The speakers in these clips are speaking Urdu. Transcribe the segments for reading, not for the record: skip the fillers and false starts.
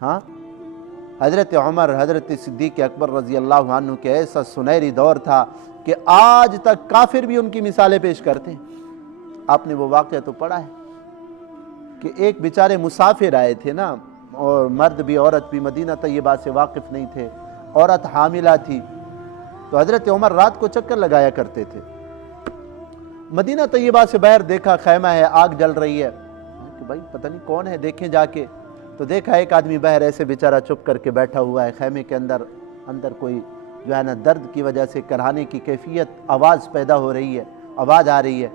ہاں، حضرت عمر، حضرت صدیق اکبر رضی اللہ عنہ کے ایسا سنہری دور تھا کہ آج تک کافر بھی ان کی مثالیں پیش کرتے ہیں۔ آپ نے وہ واقعہ تو پڑھا ہے کہ ایک بیچارے مسافر آئے تھے نا، اور مرد بھی عورت بھی مدینہ طیبہ سے واقف نہیں تھے، عورت حاملہ تھی، تو حضرت عمر رات کو چکر لگایا کرتے تھے۔ مدینہ طیبہ سے باہر دیکھا خیمہ ہے، آگ جل رہی ہے، کہ بھائی پتہ نہیں کون ہے، دیکھیں جا کے، تو دیکھا ایک آدمی باہر ایسے بیچارہ چپ کر کے بیٹھا ہوا ہے خیمے کے اندر کوئی جو ہے نا درد کی وجہ سے کراہنے کی کیفیت، آواز پیدا ہو رہی ہے، آواز آ رہی ہے۔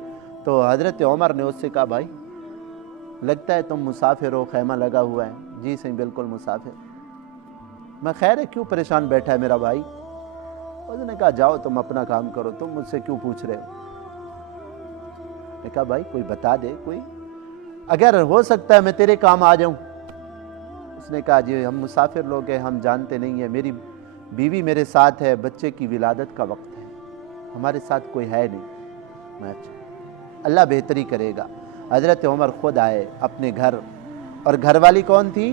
تو حضرت عمر نے اس سے کہا بھائی لگتا ہے تم مسافر ہو، خیمہ لگا ہوا ہے۔ جی صحیح، بالکل مسافر۔ میں خیر ہے، کیوں پریشان بیٹھا ہے میرا بھائی؟ اس نے کہا جاؤ تم اپنا کام کرو، تم مجھ سے کیوں پوچھ رہے ہو؟ نے کہا بھائی کوئی بتا دے، کوئی اگر ہو سکتا ہے میں تیرے کام آ جاؤں۔ اس نے کہا جی ہم مسافر لوگ ہیں، ہم جانتے نہیں ہیں، میری بیوی میرے ساتھ ہے، بچے کی ولادت کا وقت ہے، ہمارے ساتھ کوئی ہے نہیں۔ میں اچھا اللہ بہتری کرے گا۔ حضرت عمر خود آئے اپنے گھر، اور گھر والی کون تھی؟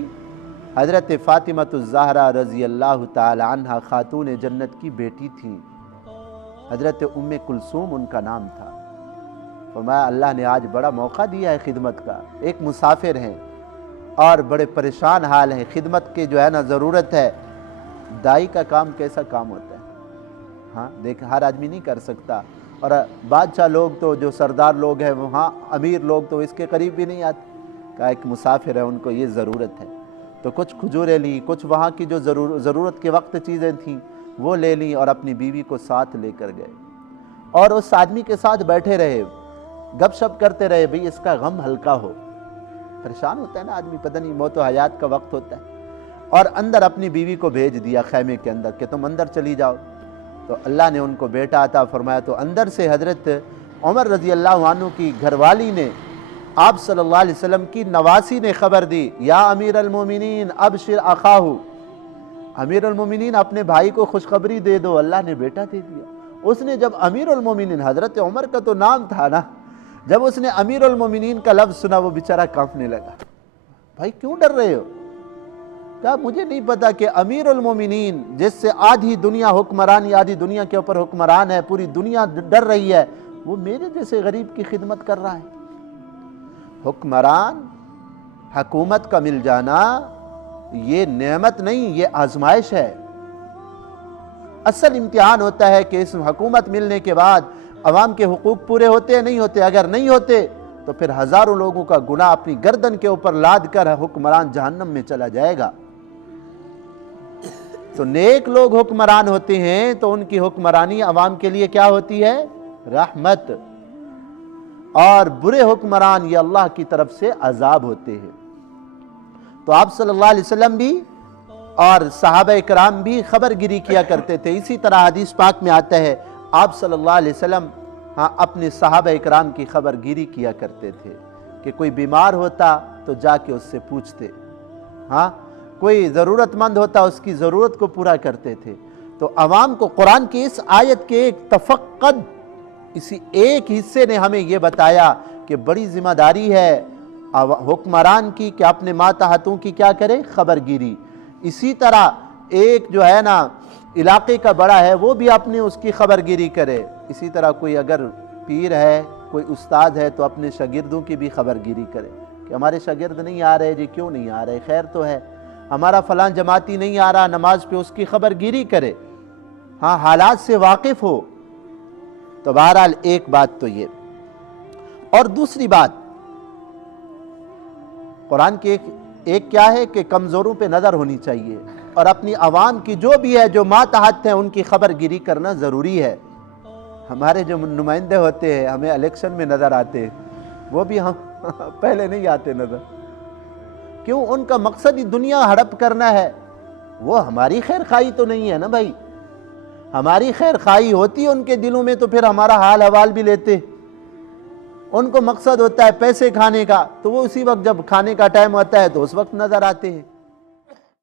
حضرت فاطمہ الزہرا رضی اللہ تعالی عنہ، خاتون جنت کی بیٹی تھی، حضرت ام کلثوم ان کا نام تھا۔ فرمایا اللہ نے آج بڑا موقع دیا ہے خدمت کا، ایک مسافر ہیں اور بڑے پریشان حال ہیں، خدمت کے جو ہے نا ضرورت ہے۔ دائی کا کام کیسا کام ہوتا ہے؟ ہاں دیکھ، ہر آدمی نہیں کر سکتا، اور بادشاہ لوگ تو جو سردار لوگ ہیں وہاں، امیر لوگ تو اس کے قریب بھی نہیں آتے۔ کہا ایک مسافر ہے، ان کو یہ ضرورت ہے، تو کچھ کھجوریں لی، کچھ وہاں کی جو ضرورت کے وقت چیزیں تھیں وہ لے لیں، اور اپنی بیوی کو ساتھ لے کر گئے، اور اس آدمی کے ساتھ بیٹھے رہے، گپ شپ کرتے رہے، بھئی اس کا غم ہلکا ہو۔ پریشان ہوتا ہے نا آدمی، پتہ نہیں موت و حیات کا وقت ہوتا ہے۔ اور اندر اپنی بیوی کو بھیج دیا خیمے کے اندر کہ تم اندر چلی جاؤ، تو اللہ نے ان کو بیٹا عطا فرمایا۔ تو اندر سے حضرت عمر رضی اللہ عنہ کی گھر والی نے آپ صلی اللہ علیہ وسلم کی نواسی نے خبر دی، یا امیر المومنین ابشر اخاہ، امیر المومنین اپنے بھائی کو خوشخبری دے دو، اللہ نے بیٹا دے دیا۔ اس نے جب امیر المومنین، حضرت عمر کا تو نام تھا نا، جب اس نے امیر المومنین کا لفظ سنا وہ بیچارہ کانپنے لگا۔ بھائی کیوں ڈر رہے ہو؟ کہا مجھے نہیں پتا کہ امیر المومنین جس سے آدھی دنیا حکمرانی، آدھی دنیا کے اوپر حکمران ہے، پوری دنیا ڈر رہی ہے، وہ میرے جیسے غریب کی خدمت کر رہا ہے۔ حکمران، حکومت کا مل جانا یہ نعمت نہیں، یہ آزمائش ہے۔ اصل امتحان ہوتا ہے کہ اس حکومت ملنے کے بعد عوام کے حقوق پورے ہوتے ہیں نہیں ہوتے۔ اگر نہیں ہوتے تو پھر ہزاروں لوگوں کا گناہ اپنی گردن کے اوپر لاد کر حکمران جہنم میں چلا جائے گا۔ تو نیک لوگ حکمران ہوتے ہیں تو ان کی حکمرانی عوام کے لیے کیا ہوتی ہے؟ رحمت۔ اور برے حکمران یہ اللہ کی طرف سے عذاب ہوتے ہیں۔ تو آپ صلی اللہ علیہ وسلم بھی اور صحابہ اکرام بھی خبر گیری کیا کرتے تھے۔ اسی طرح حدیث پاک میں آتا ہے آپ صلی اللہ علیہ وسلم اپنے صحابہ اکرام کی خبر گیری کیا کرتے تھے کہ کوئی بیمار ہوتا تو جا کے اس سے پوچھتے، ہاں کوئی ضرورت مند ہوتا اس کی ضرورت کو پورا کرتے تھے۔ تو عوام کو قرآن کی اس آیت کے ایک تفقد، اسی ایک حصے نے ہمیں یہ بتایا کہ بڑی ذمہ داری ہے حکمران کی کہ اپنے ماتحتوں کی کیا کرے؟ خبر گیری۔ اسی طرح ایک جو ہے نا علاقے کا بڑا ہے وہ بھی اپنے اس کی خبر گیری کرے۔ اسی طرح کوئی اگر پیر ہے، کوئی استاد ہے تو اپنے شاگردوں کی بھی خبر گیری کرے کہ ہمارے شاگرد نہیں آ رہے، جی کیوں نہیں آ رہے؟ خیر تو ہے۔ ہمارا فلاں جماعتی نہیں آ رہا نماز پہ، اس کی خبر گیری کرے، ہاں حالات سے واقف ہو۔ تو بہرحال ایک بات تو یہ، اور دوسری بات قرآن کی ایک کیا ہے کہ کمزوروں پہ نظر ہونی چاہیے، اور اپنی عوام کی جو بھی ہے جو ماتحت ہیں ان کی خبر گیری کرنا ضروری ہے۔ ہمارے جو نمائندے ہوتے ہیں ہمیں الیکشن میں نظر آتے ہیں، وہ بھی ہم پہلے نہیں آتے نظر، کیوں؟ ان کا مقصد ہی دنیا ہڑپ کرنا ہے، وہ ہماری خیر خواہی تو نہیں ہے نا بھائی۔ ہماری خیر خواہی ہوتی ان کے دلوں میں تو پھر ہمارا حال حوال بھی لیتے۔ ان کو مقصد ہوتا ہے پیسے کھانے کا، تو وہ اسی وقت جب کھانے کا ٹائم ہوتا ہے تو اس وقت نظر آتے ہیں۔